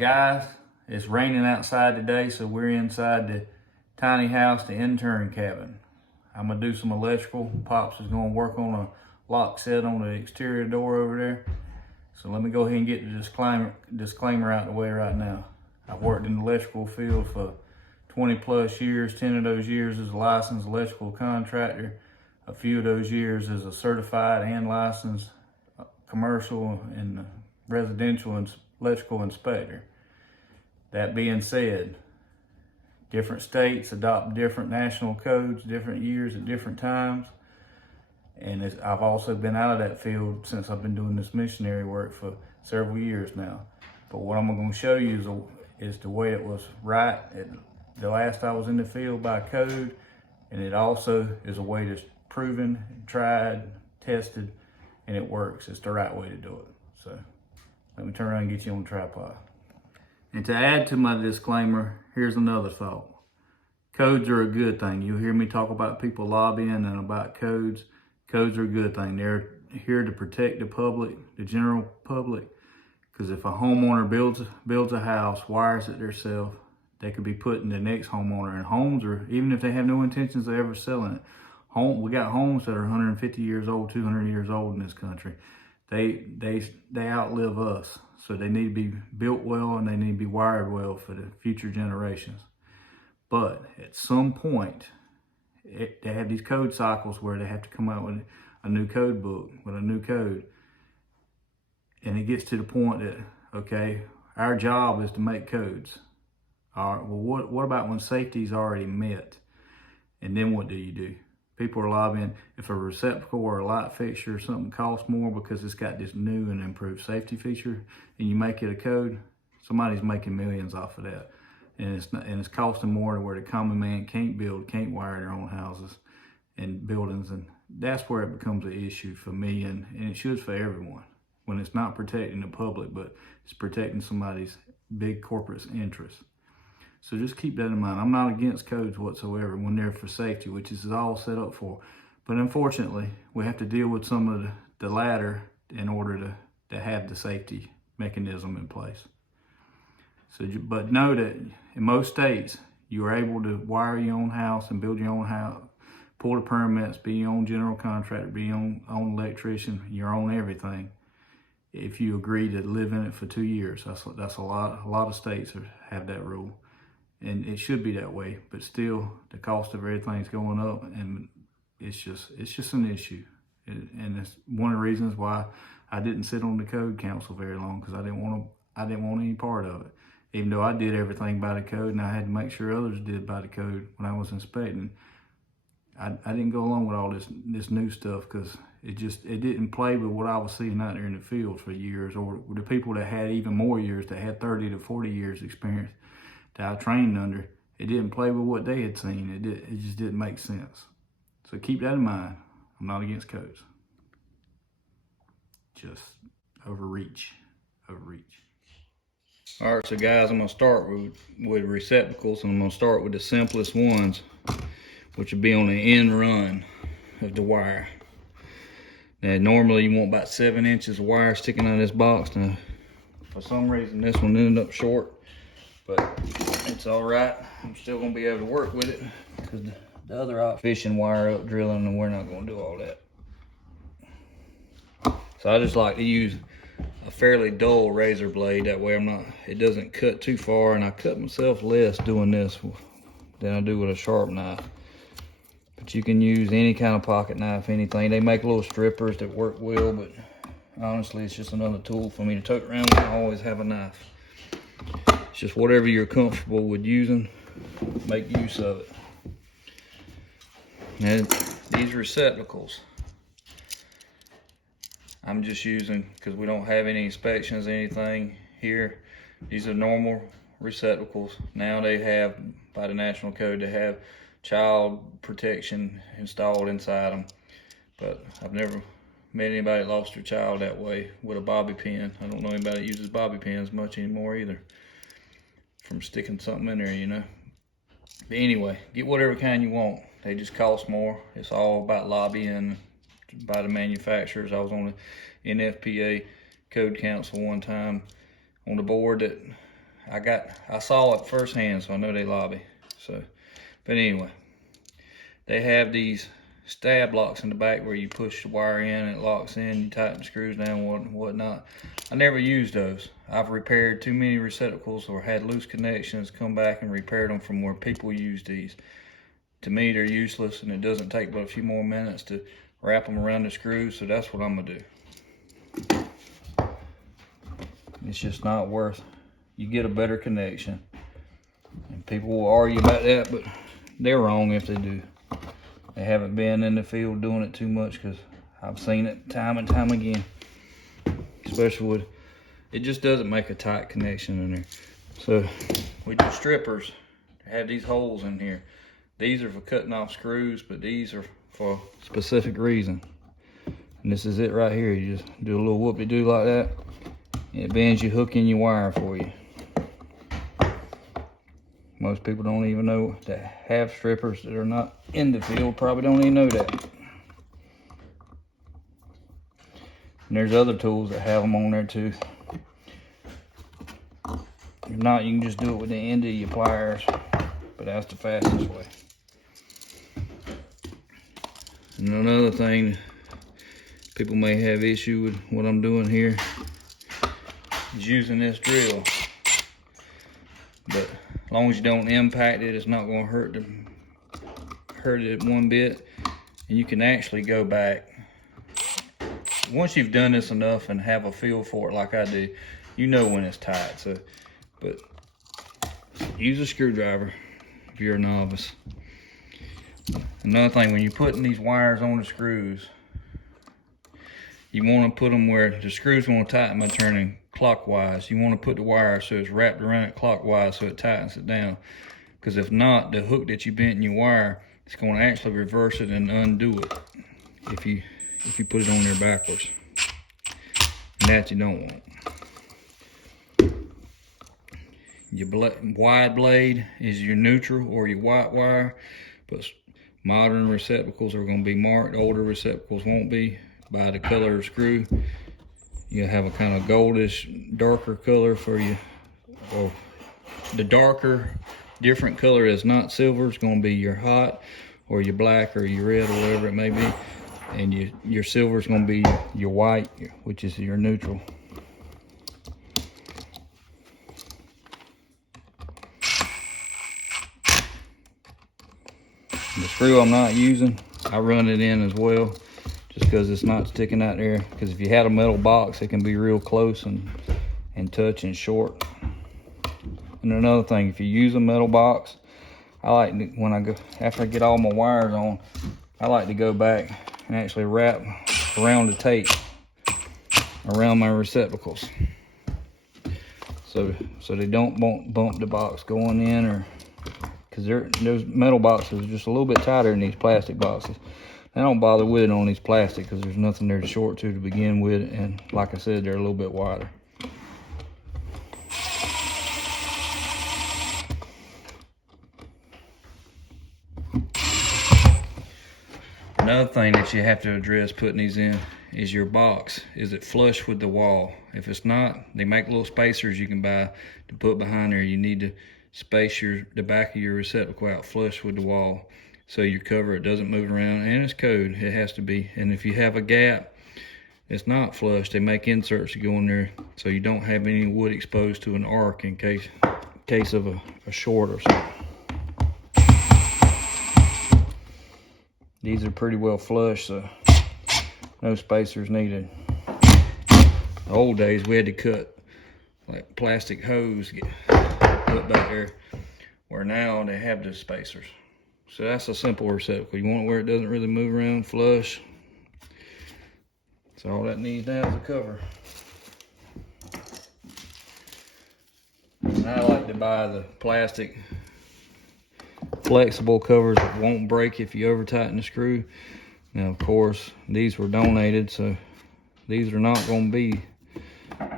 Guys, it's raining outside today, so we're inside the tiny house, the intern cabin. I'm gonna do some electrical. Pops is gonna work on a lock set on the exterior door over there. So let me go ahead and get the disclaimer out of the way right now. I've worked in the electrical field for 20 plus years, 10 of those years as a licensed electrical contractor, a few of those years as a certified and licensed commercial and residential and electrical inspector. That being said, different states adopt different national codes, different years at different times. And I've also been out of that field since I've been doing this missionary work for several years now. But what I'm going to show you is the way it was right at the last I was in the field by code. And it also is a way that's proven, tried, tested, and it works. It's the right way to do it. So let me turn around and get you on the tripod. And to add to my disclaimer, here's another thought. Codes are a good thing. You'll hear me talk about people lobbying and about codes. Codes are a good thing. They're here to protect the public, the general public. Because if a homeowner builds a house, wires it themselves, they could be putting the next homeowner in homes, or even if they have no intentions of ever selling it. We got homes that are 150 years old, 200 years old in this country. They outlive us. So they need to be built well and they need to be wired well for the future generations. But at some point, they have these code cycles where they have to come out with a new code book, with a new code. And it gets to the point that, okay, our job is to make codes. All right, well, what about when safety's already met? And then what do? People are lobbying if a receptacle or a light fixture or something costs more because it's got this new and improved safety feature, and you make it a code, somebody's making millions off of that. And it's costing more to where the common man can't wire their own houses and buildings. And that's where it becomes an issue for me, and it should for everyone, when it's not protecting the public, but it's protecting somebody's big corporate interests. So just keep that in mind. I'm not against codes whatsoever when they're for safety, which is all set up for. But unfortunately, we have to deal with some of the latter in order to have the safety mechanism in place. So, but know that in most states, you are able to wire your own house and build your own house, pull the permits, be your own general contractor, be your own electrician, your own everything, if you agree to live in it for 2 years. That's a lot of states have that rule. And it should be that way, but still the cost of everything's going up, and it's just an issue. And it's one of the reasons why I didn't sit on the code council very long, because I didn't want any part of it. Even though I did everything by the code and I had to make sure others did by the code when I was inspecting, I didn't go along with all this new stuff, because it didn't play with what I was seeing out there in the field for years, or the people that had even more years, that had 30 to 40 years experience that I trained under. It didn't play with what they had seen. It just didn't make sense. So keep that in mind. I'm not against codes. Just overreach. All right, so guys, I'm gonna start with receptacles, and I'm gonna start with the simplest ones, which would be on the end run of the wire. Now, normally you want about 7 inches of wire sticking out of this box. Now, for some reason, this one ended up short, but it's all right. I'm still gonna be able to work with it, because the other out fishing wire up drilling, and we're not gonna do all that. So I just like to use a fairly dull razor blade. That way it doesn't cut too far, and I cut myself less doing this than I do with a sharp knife. But you can use any kind of pocket knife, anything. They make little strippers that work well, but honestly, it's just another tool for me to tote around with. I always have a knife. It's just whatever you're comfortable with using, make use of it. And these receptacles, I'm just using, because we don't have any inspections or anything here. These are normal receptacles. Now they have, by the national code, they have child protection installed inside them. But I've never met anybody that lost their child that way with a bobby pin. I don't know anybody that uses bobby pins much anymore either, from sticking something in there, you know. But anyway, get whatever kind you want. They just cost more. It's all about lobbying by the manufacturers. I was on the NFPA Code Council one time on the board that I saw it firsthand, so I know they lobby. So, but anyway, they have these stab locks in the back where you push the wire in and it locks in, you tighten the screws down and whatnot. I never used those. I've repaired too many receptacles or had loose connections, come back and repaired them from where people use these. To me, they're useless, and it doesn't take but a few more minutes to wrap them around the screws, so that's what I'm gonna do. It's just not worth. You get a better connection. And people will argue about that, but they're wrong if they do. They haven't been in the field doing it too much, because I've seen it time and time again. Especially with, it just doesn't make a tight connection in there. So with the strippers, they have these holes in here. These are for cutting off screws, but these are for a specific reason. And this is it right here. You just do a little whoop-de-doo like that, and it bends your hook in your wire for you. Most people don't even know that have strippers that are not in the field, probably don't even know that. And there's other tools that have them on there too. If not, you can just do it with the end of your pliers, but that's the fastest way. And another thing, people may have issue with what I'm doing here, is using this drill. But as long as you don't impact it, it's not going to hurt it one bit. And you can actually go back. Once you've done this enough and have a feel for it like I do, you know when it's tight. So, but use a screwdriver if you're a novice. Another thing, when you're putting these wires on the screws, you want to put them where the screws want to tighten by turning clockwise. You want to put the wire so it's wrapped around it clockwise so it tightens it down. Because if not, the hook that you bent in your wire, it's going to actually reverse it and undo it if you put it on there backwards. And that you don't want. Your wide blade is your neutral or your white wire, but modern receptacles are going to be marked. Older receptacles won't be, by the color of the screw. You have a kind of goldish, darker color for you. Or the darker, different color is not silver. It's going to be your hot, or your black, or your red, or whatever it may be. And your silver is going to be your white, which is your neutral. The screw I'm not using, I run it in as well, just because it's not sticking out there. Because if you had a metal box, it can be real close and touch and short. And another thing, if you use a metal box, I like to, when I go, after I get all my wires on, I like to go back and actually wrap around the tape around my receptacles, so they don't bump the box going in, or because those metal boxes are just a little bit tighter than these plastic boxes. I don't bother with it on these plastic because there's nothing there to short to begin with, and like I said, they're a little bit wider. Another thing that you have to address putting these in is your box. Is it flush with the wall? If it's not, they make little spacers you can buy to put behind there. You need to space the back of your receptacle out flush with the wall, so your cover, it doesn't move around, and it's code, it has to be. And if you have a gap, it's not flush, they make inserts to go in there so you don't have any wood exposed to an arc in case of a short or something. These are pretty well flush, so no spacers needed. The old days, we had to cut like plastic hose to get put back there, where now they have the spacers. So that's a simple receptacle. You want it where it doesn't really move around, flush. So all that needs now is a cover. And I like to buy the plastic flexible covers that won't break if you over tighten the screw. Now of course these were donated, so these are not going to be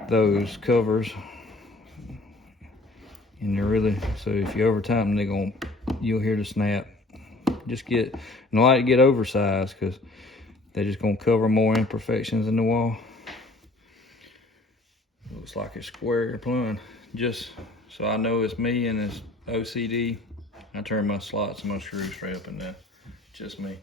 those covers, and they're really, so if you over tighten them, you'll hear the snap. Just get, and I like to get oversized because they're just going to cover more imperfections in the wall. Looks like it's square plumb. Just so I know it's me and it's OCD, I turn my slots and my screws straight up and down. Just me.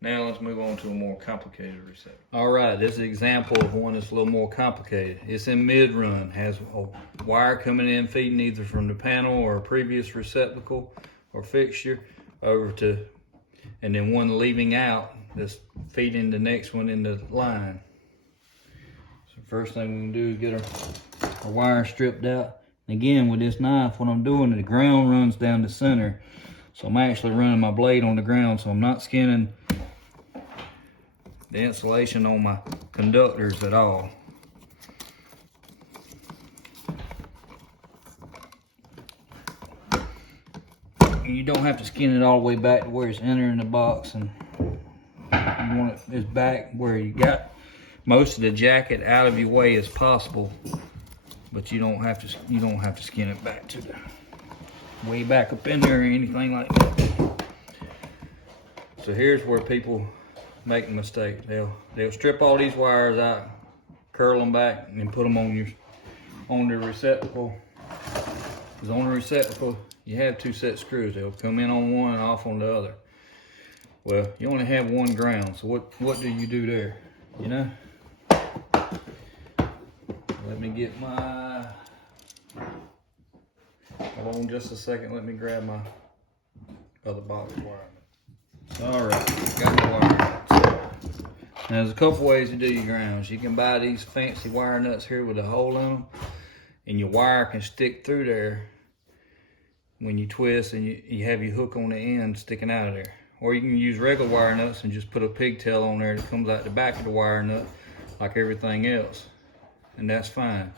Now let's move on to a more complicated receptacle. All right, this is an example of one that's a little more complicated. It's in mid-run, has a wire coming in feeding either from the panel or a previous receptacle or fixture over to, and then one leaving out that's feeding the next one in the line. So first thing we can do is get our wire stripped out. And again, with this knife, what I'm doing, the ground runs down the center. So I'm actually running my blade on the ground, so I'm not skinning the insulation on my conductors at all. And you don't have to skin it all the way back to where it's entering the box, and you want it as back where you got most of the jacket out of your way as possible, but you don't have to skin it back to the way back up in there or anything like that. So here's where people make a mistake. They'll strip all these wires out, curl them back, and then put them on the receptacle. Because on the receptacle, you have two set screws. They'll come in on one and off on the other. Well, you only have one ground, so what do you do there? You know? Let me get my, hold on just a second, let me grab my other box wire. All right, got my wire nuts. Now, there's a couple ways to do your grounds. You can buy these fancy wire nuts here with a hole in them, and your wire can stick through there when you twist, and you have your hook on the end sticking out of there. Or you can use regular wire nuts and just put a pigtail on there that comes out the back of the wire nut like everything else, and that's fine.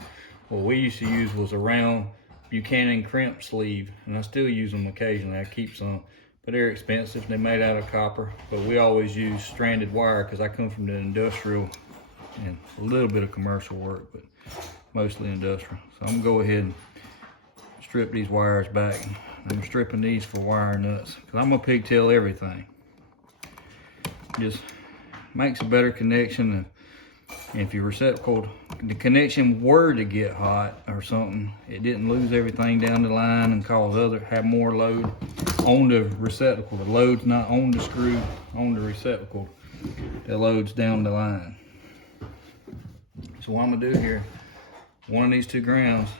What we used to use was a round Buchanan crimp sleeve, and I still use them occasionally. I keep some, but they're expensive. They're made out of copper, but we always use stranded wire because I come from the industrial and a little bit of commercial work, but mostly industrial. So I'm gonna go ahead and strip these wires back. I'm stripping these for wire nuts because I'm gonna pigtail everything. Just makes a better connection. And if your receptacle, the connection were to get hot or something, it didn't lose everything down the line and have more load on the receptacle. The load's not on the screw, on the receptacle. The load's down the line. So what I'm gonna do here, one of these two grounds,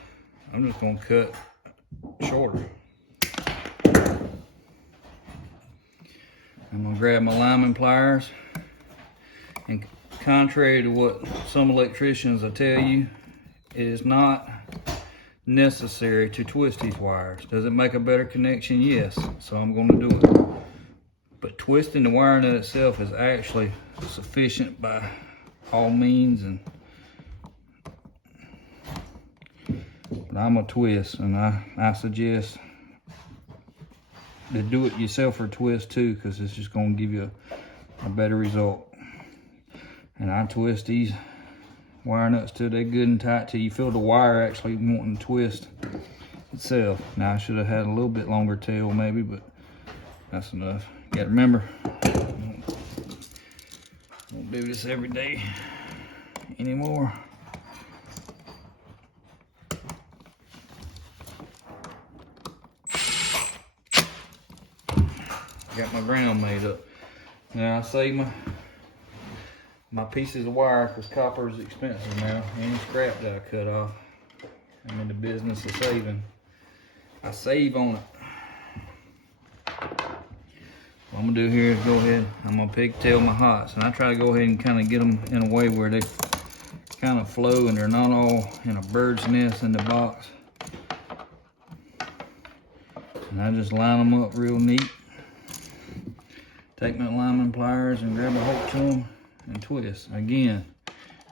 I'm just gonna cut shorter. I'm gonna grab my lineman pliers, and contrary to what some electricians will tell you, it is not necessary to twist these wires. Does it make a better connection? Yes, so I'm going to do it. But twisting the wire nut itself is actually sufficient by all means, but I'm a twist, and I suggest to do it yourself or twist too, because it's just going to give you a better result. And I twist these wire nuts till they're good and tight, till you feel the wire actually wanting to twist itself. Now I should have had a little bit longer tail maybe, but that's enough. You gotta remember, don't do this every day anymore. Got my ground made up. Now I save my pieces of wire because copper is expensive now. Any scrap that I cut off, I'm in the business of saving. I save on it. What I'm gonna do here is go ahead, I'm gonna pigtail my hots, and I try to go ahead and kind of get them in a way where they kind of flow and they're not all in a bird's nest in the box. And I just line them up real neat. Take my lineman pliers and grab a hook to them and twist. Again,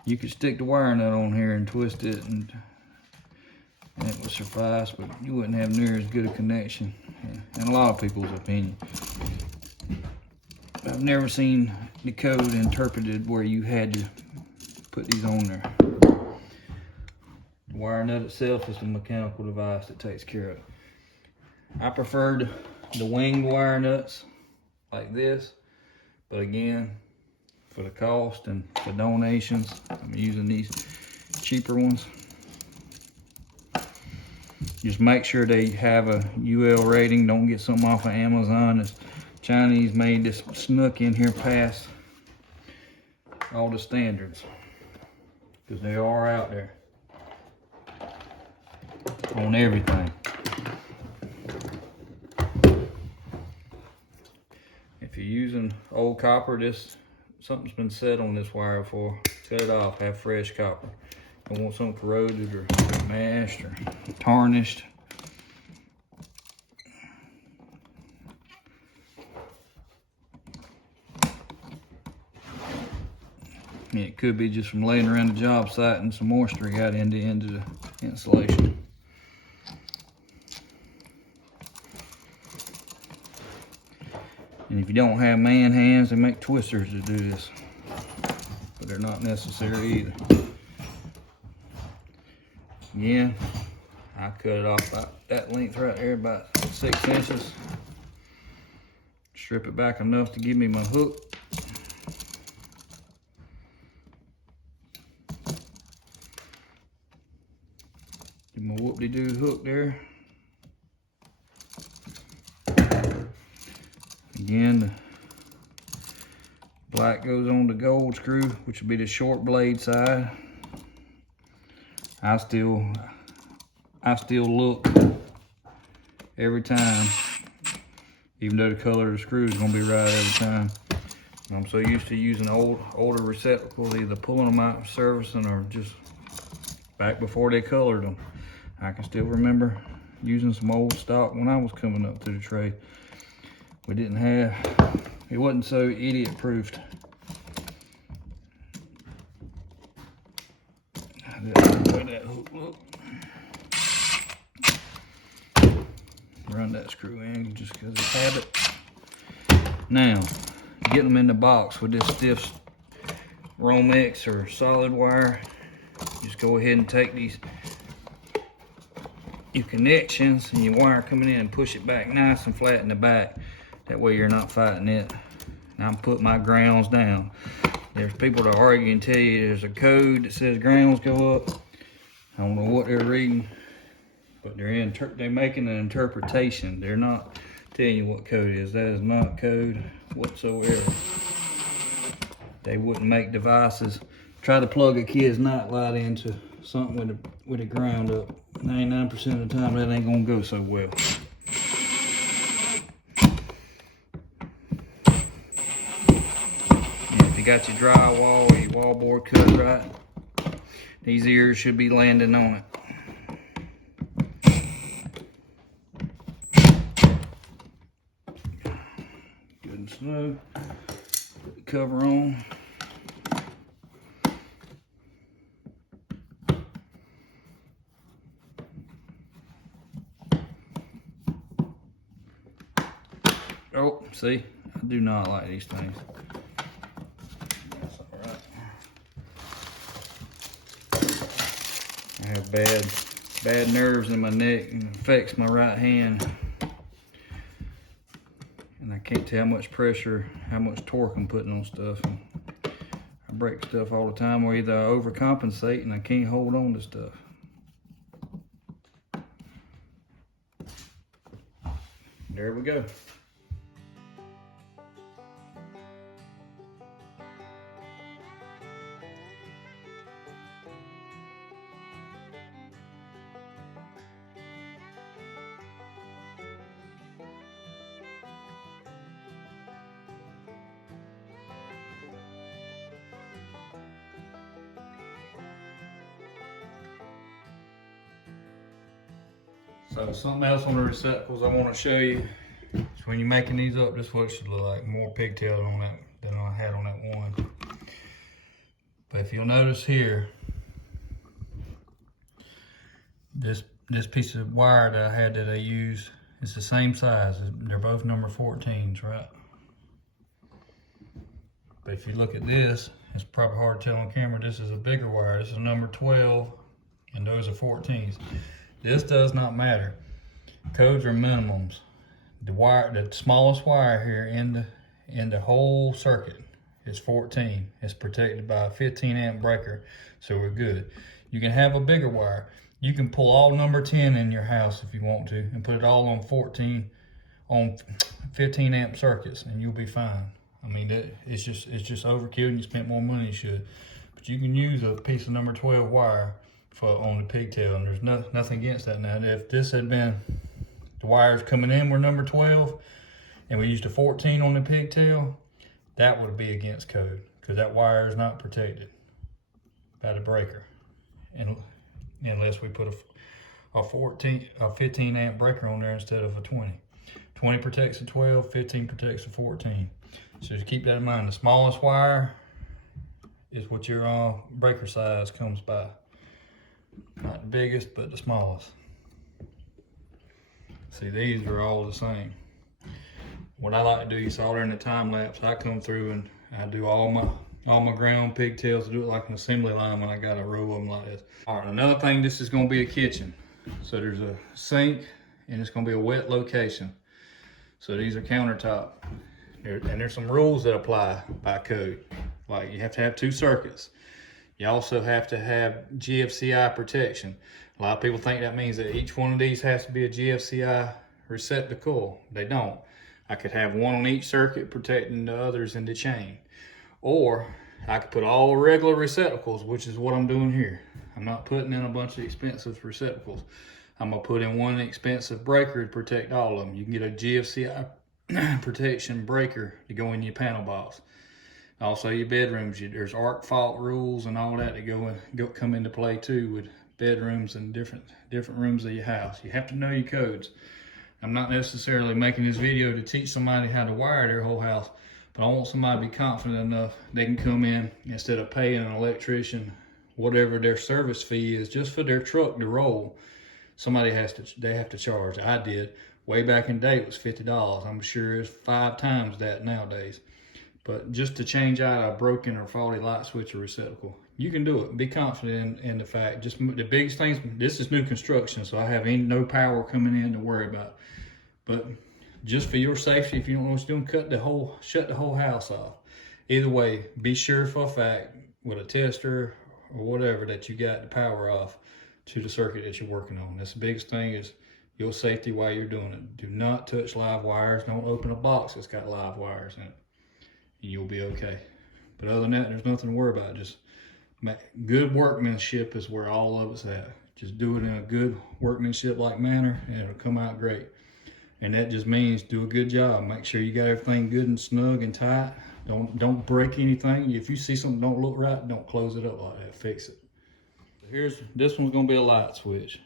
you could stick the wire nut on here and twist it, and it would suffice, but you wouldn't have near as good a connection, in a lot of people's opinion. I've never seen the code interpreted where you had to put these on there. The wire nut itself is the mechanical device that takes care of it. I preferred the winged wire nuts like this, but again, for the cost and the donations, I'm using these cheaper ones. Just make sure they have a UL rating. Don't get something off of Amazon that's Chinese made, this snuck in here past all the standards, because they are out there on everything. If you're using old copper, something's been set on this wire before. Cut it off, have fresh copper. Don't want something corroded or mashed or tarnished. It could be just from laying around the job site and some moisture got into the insulation. And if you don't have man hands, they make twisters to do this, but they're not necessary either. Again, I cut it off about that length right there, about 6 inches. Strip it back enough to give me my hook. Give my whoop-de-doo hook there. Again, the black goes on the gold screw, which would be the short blade side. I still look every time, even though the color of the screw is gonna be right every time. I'm so used to using older receptacles, either pulling them out and servicing or just back before they colored them. I can still remember using some old stock when I was coming up to the trade. We didn't have, it wasn't so idiot proofed. That hook look. Run that screw in just because it's habit. Now, get them in the box with this stiff Romex or solid wire. Just go ahead and take your connections and your wire coming in and push it back nice and flat in the back. That way you're not fighting it. Now I'm putting my grounds down. There's people that argue and tell you there's a code that says grounds go up. I don't know what they're reading, but they're making an interpretation. They're not telling you what code is. That is not code whatsoever. They wouldn't make devices. Try to plug a kid's nightlight into something with a ground up. 99% of the time that ain't gonna go so well. If you got your drywall or your wallboard cut right, these ears should be landing on it. Good and smooth. Put the cover on. Oh, see, I do not like these things. That's all right. I have bad nerves in my neck and it affects my right hand. And I can't tell how much pressure, how much torque I'm putting on stuff. And I break stuff all the time, or either I overcompensate and I can't hold on to stuff. There we go. So something else on the receptacles I want to show you. So when you're making these up, this is what it should look like. More pigtails on that than I had on that one. But if you'll notice here, this piece of wire that I had that I used, it's the same size. They're both number 14s, right? But if you look at this, it's probably hard to tell on camera. This is a bigger wire. This is number 12, and those are 14s. This does not matter. Codes are minimums. The smallest wire here in the whole circuit is 14. It's protected by a 15 amp breaker, so we're good. You can have a bigger wire. You can pull all number 10 in your house if you want to and put it all on 15 amp circuits and you'll be fine. I mean, it's just overkill and you spent more money than you should. But you can use a piece of number 12 wire on the pigtail, and there's nothing against that. Now, if this had been, the wires coming in were number 12 and we used a 14 on the pigtail, that would be against code because that wire is not protected by the breaker. And unless we put a 15 amp breaker on there instead of a 20. 20 protects the 12, 15 protects the 14. So just keep that in mind. The smallest wire is what your breaker size comes by. Not the biggest, but the smallest. See, these are all the same. What I like to do, you saw there in the time lapse, I come through and I do all my ground pigtails, do it like an assembly line when I got a row of them like this. All right, another thing, this is gonna be a kitchen. So there's a sink and it's gonna be a wet location. So these are countertop. And there's some rules that apply by code. Like you have to have 2 circuits. You also have to have GFCI protection. A lot of people think that means that each one of these has to be a GFCI receptacle. They don't. I could have one on each circuit protecting the others in the chain. Or I could put all regular receptacles, which is what I'm doing here. I'm not putting in a bunch of expensive receptacles. I'm gonna put in one expensive breaker to protect all of them. You can get a GFCI protection breaker to go in your panel box. Also your bedrooms, there's arc fault rules and all that that come into play too with bedrooms and different rooms of your house. You have to know your codes. I'm not necessarily making this video to teach somebody how to wire their whole house, but I want somebody to be confident enough they can come in instead of paying an electrician whatever their service fee is just for their truck to roll. They have to charge. I did. Way back in the day, it was $50. I'm sure it's 5 times that nowadays. But just to change out a broken or faulty light switch or receptacle, you can do it. Be confident in the fact. Just the biggest things, this is new construction, so I have no power coming in to worry about. But just for your safety, if you don't know what you're doing, shut the whole house off. Either way, be sure for a fact with a tester or whatever that you got the power off to the circuit that you're working on. That's the biggest thing, is your safety while you're doing it. Do not touch live wires. Don't open a box that's got live wires in it. You'll be okay. But other than that, there's nothing to worry about. Just good workmanship is where all of us at. Just do it in a good workmanship-like manner and it'll come out great. And that just means do a good job. Make sure you got everything good and snug and tight. Don't break anything. If you see something don't look right, don't close it up like that. Fix it. This one's gonna be a light switch.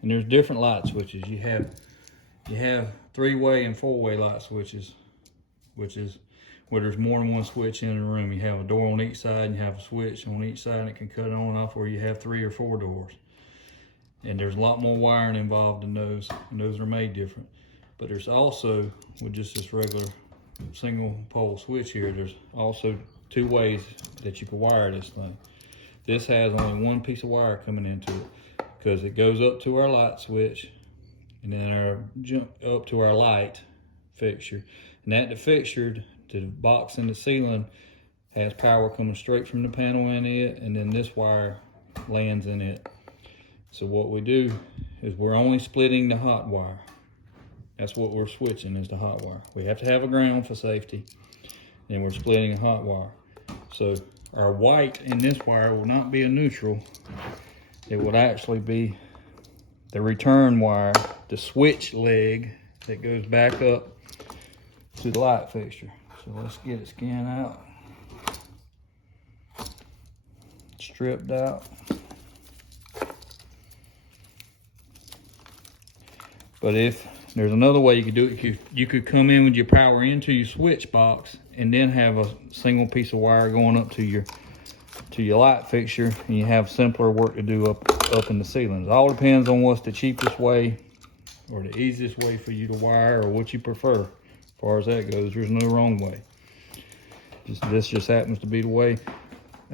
And there's different light switches. You have 3-way and 4-way light switches, which is where there's more than one switch in the room. You have a door on each side and you have a switch on each side and it can cut it on and off, or you have 3 or 4 doors. And there's a lot more wiring involved in those, and those are made different. But there's also, with just this regular single pole switch here, there's also 2 ways that you can wire this thing. This has only one piece of wire coming into it because it goes up to our light switch and then jump up to our light fixture. And that fixture to the box in the ceiling has power coming straight from the panel in it, and then this wire lands in it. So what we do is we're only splitting the hot wire. That's what we're switching, is the hot wire. We have to have a ground for safety, and we're splitting a hot wire. So our white in this wire will not be a neutral. It would actually be the return wire, the switch leg that goes back up to the light fixture. So let's get it scanned out, stripped out. But if there's another way you could do it, you could come in with your power into your switch box and then have a single piece of wire going up to your light fixture, and you have simpler work to do up in the ceilings. It all depends on what's the cheapest way or the easiest way for you to wire, or what you prefer. As far as that goes, there's no wrong way. This just happens to be the way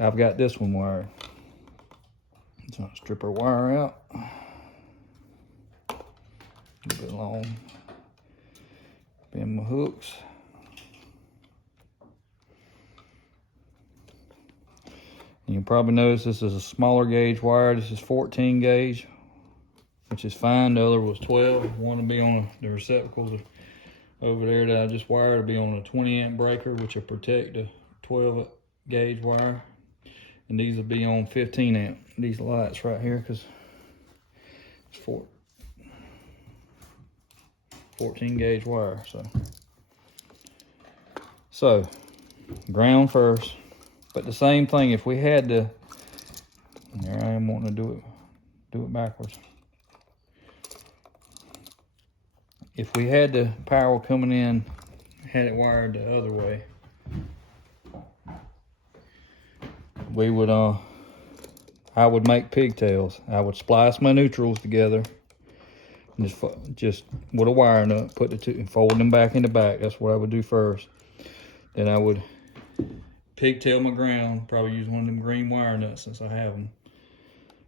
I've got this one wired. So I'll strip our wire out. A little bit long. Bend my hooks. You can probably notice this is a smaller gauge wire. This is 14 gauge, which is fine. The other was 12. One will be on the receptacles over there that I just wired. Will be on a 20 amp breaker, which will protect the 12 gauge wire. And these will be on 15 amp. These lights right here, because it's 14 gauge wire. So ground first. But the same thing, if we had to, there I am wanting to do it backwards. If we had the power coming in, had it wired the other way, we would I would make pigtails. I would splice my neutrals together and just with a wire nut, put the two and fold them back in the back. That's what I would do first. Then I would pigtail my ground, probably use one of them green wire nuts since I have them.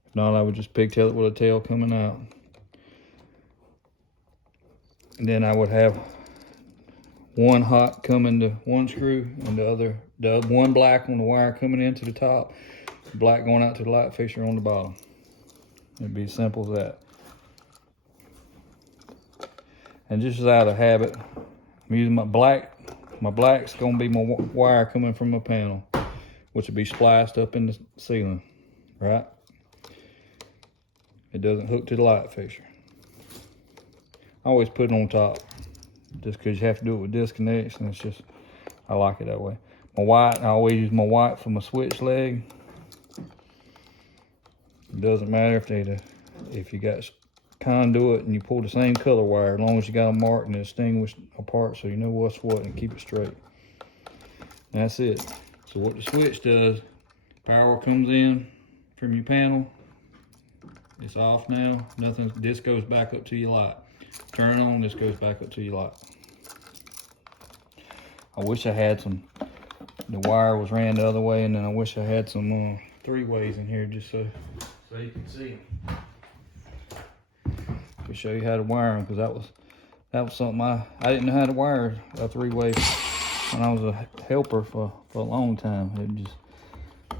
If not, I would just pigtail it with a tail coming out. And then I would have one hot coming to one screw and the one black on the wire coming into the top, black going out to the light fixture on the bottom. It'd be as simple as that. And just as out of habit, I'm using my black. My black's gonna be my wire coming from my panel, which will be spliced up in the ceiling, right? It doesn't hook to the light fixture. I always put it on top, just because you have to do it with disconnects, and it's just, I like it that way. My white, I always use my white for my switch leg. It doesn't matter if you got conduit and you pull the same color wire, as long as you got them marked and distinguished apart so you know what's what and keep it straight. And that's it. So what the switch does, power comes in from your panel. It's off now. Nothing. This goes back up to your light. Turn it on. This goes back up to your light. I wish I had some. The wire was ran the other way, and then I wish I had some 3-ways in here just so you can see them. To show you how to wire them, because that was something I didn't know how to wire a 3-way when I was a helper for a long time. It just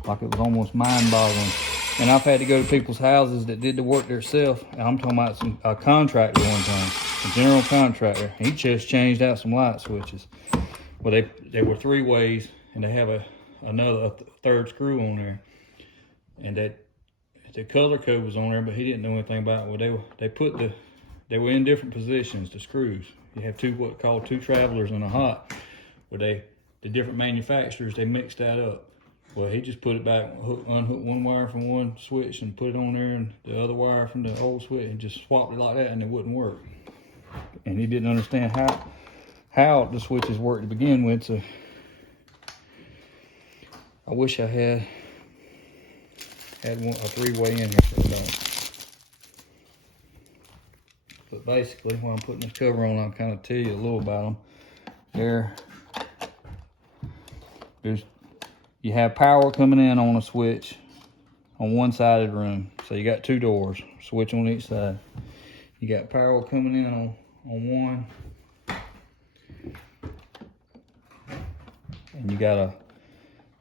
like it was almost mind-boggling. And I've had to go to people's houses that did the work themselves. I'm talking about a contractor one time, a general contractor. He just changed out some light switches. Well, they were 3-ways, and they have a third screw on there, and that the color code was on there, but he didn't know anything about it. Well, they were in different positions, the screws. You have what called two travelers and a hot, where the different manufacturers, they mixed that up. Well, he just put it back, unhooked one wire from one switch and put it on there, and the other wire from the old switch, and just swapped it like that, and it wouldn't work. And he didn't understand how the switches work to begin with. So I wish I had a 3-way in here, so I don't. But basically, while I'm putting this cover on, I'll kind of tell you a little about them. You have power coming in on a switch on one side of the room. So you got 2 doors, switch on each side. You got power coming in on one.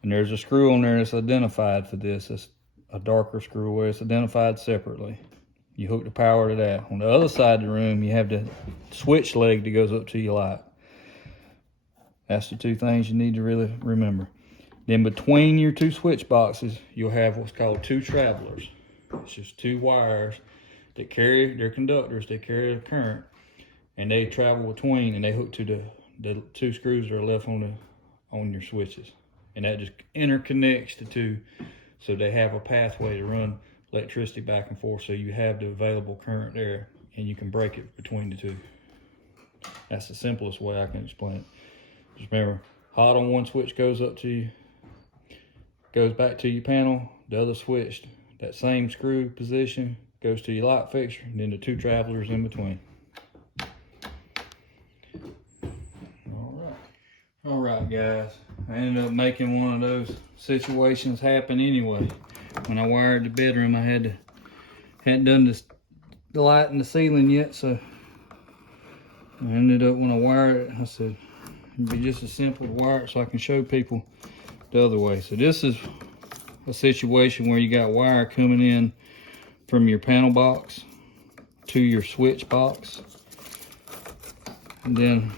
And there's a screw on there that's identified for this. It's a darker screw where it's identified separately. You hook the power to that. On the other side of the room, you have the switch leg that goes up to your light. That's the 2 things you need to really remember. Then between your 2 switch boxes, you'll have what's called 2 travelers. It's just 2 wires that carry, they're conductors, they carry a current, and they travel between, and they hook to the 2 screws that are left on your switches. And that just interconnects the 2, so they have a pathway to run electricity back and forth, so you have the available current there, and you can break it between the 2. That's the simplest way I can explain it. Just remember, hot on one switch goes back to your panel. The other switch, that same screw position, goes to your light fixture, and then the 2 travelers in between. All right, guys. I ended up making one of those situations happen anyway. When I wired the bedroom, I hadn't done the light in the ceiling yet, so I ended up, when I wired it, I said it'd be just as simple to wire it so I can show people the other way. So this is a situation where you got wire coming in from your panel box to your switch box. And then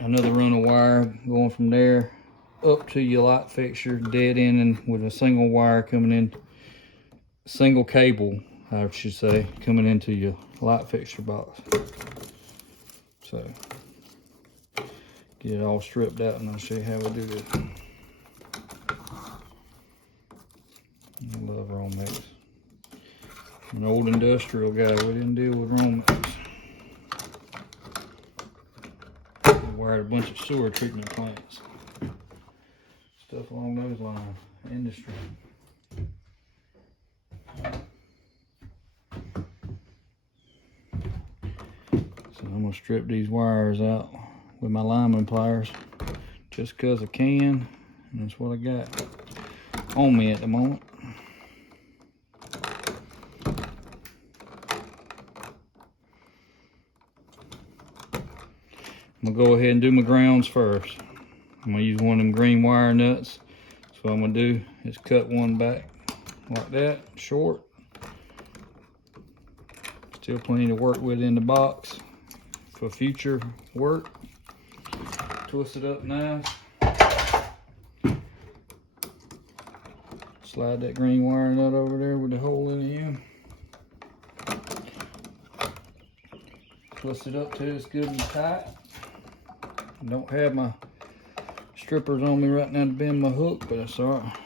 another run of wire going from there up to your light fixture, dead ending with a single wire coming in, single cable, I should say, coming into your light fixture box. So get it all stripped out and I'll show you how we do this. I love Romex. I'm an old industrial guy, we didn't deal with Romex. We wired a bunch of sewer treatment plants. Stuff along those lines, industry. So I'm gonna strip these wires out with my lineman pliers just cause I can, and that's what I got on me at the moment. I'm gonna go ahead and do my grounds first. I'm gonna use one of them green wire nuts. So what I'm gonna do is cut one back like that, short. Still plenty to work with in the box for future work. Twist it up nice. Slide that green wire nut over there with the hole in the end. Twist it up till it's good and tight. I don't have my strippers on me right now to bend my hook, but that's all right.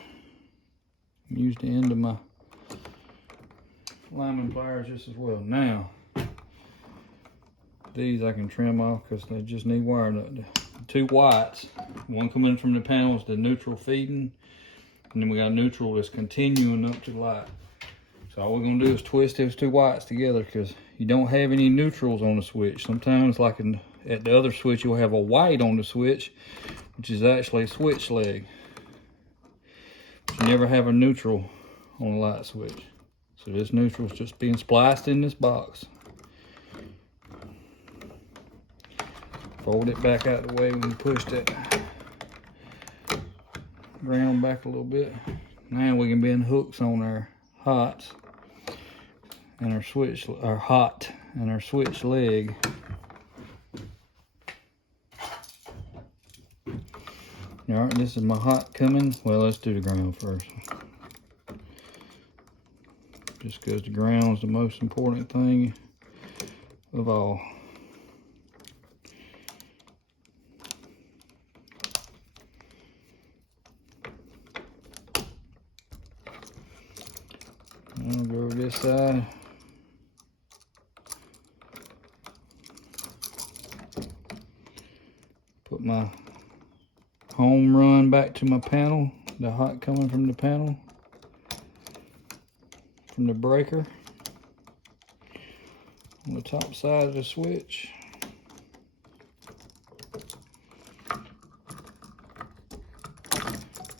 Use the end of my lineman pliers just as well. Now, these I can trim off because they just need wire nut. The two whites, one coming from the panels, the neutral feeding, and then we got neutral that's continuing up to the light. So all we're gonna do is twist those two whites together because you don't have any neutrals on the switch. Sometimes, like at the other switch, you'll have a white on the switch, which is actually a switch leg. But you never have a neutral on a light switch. So this neutral is just being spliced in this box. Fold it back out the way when you push that ground back a little bit. Now we can bend hooks on our hots and our switch, our hot and our switch leg. All right, this is my hot coming. Well, let's do the ground first. Just because the ground's the most important thing of all. I'll go over this side. Put my home run back to my panel, the hot coming from the panel, from the breaker on the top side of the switch.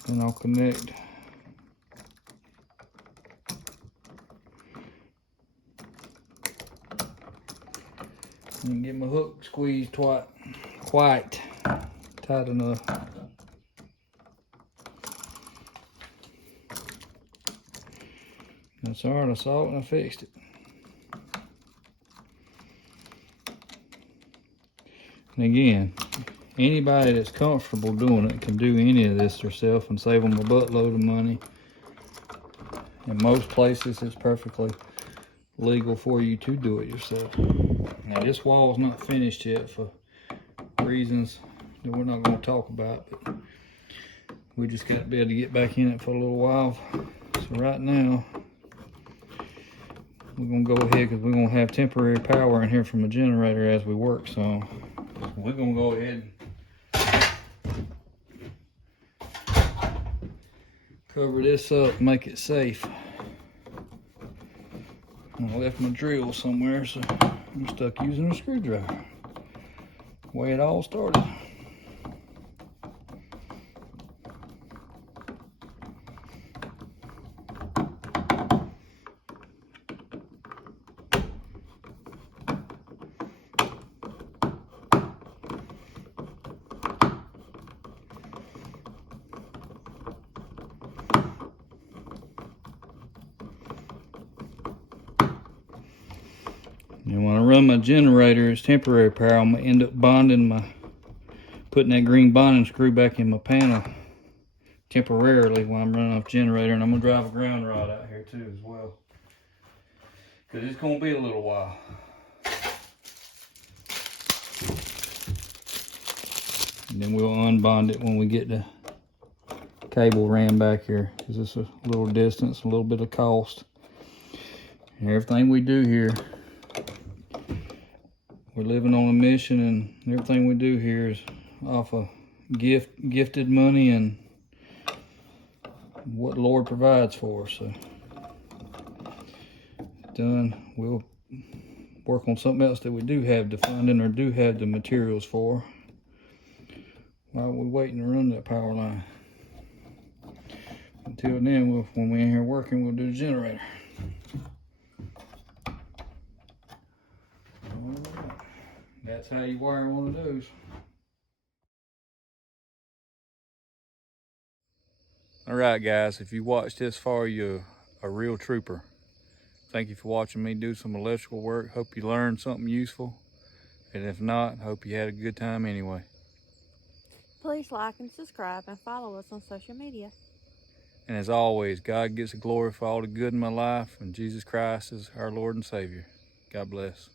Then I'll connect and get my hook squeezed quite tight enough. That's all right, I saw it and I fixed it. And again, anybody that's comfortable doing it can do any of this themselves and save them a buttload of money. In most places, it's perfectly legal for you to do it yourself. Now, this wall is not finished yet for reasons that we're not going to talk about, but we just got to be able to get back in it for a little while. So right now, we're going to go ahead because we're going to have temporary power in here from a generator as we work. So we're going to go ahead and cover this up, make it safe. I left my drill somewhere, so I'm stuck using a screwdriver. The way it all started. And when I run my generator, it's temporary power. I'm gonna end up putting that green bonding screw back in my panel temporarily when I'm running off generator. And I'm gonna drive a ground rod out here too as well, because it's gonna be a little while. And then we'll unbond it when we get the cable ran back here, because it's a little distance, a little bit of cost. And everything we do here, we're living on a mission, and everything we do here is off of gifted money and what the Lord provides for us. So done. We'll work on something else that we do have the funding or do have the materials for while we're waiting to run that power line. Until then, when we're in here working, we'll do the generator. That's how you wire one of those. All right, guys, if you watched this far, you're a real trooper. Thank you for watching me do some electrical work. Hope you learned something useful. And if not, hope you had a good time anyway. Please like and subscribe and follow us on social media. And as always, God gets the glory for all the good in my life, and Jesus Christ is our Lord and Savior. God bless.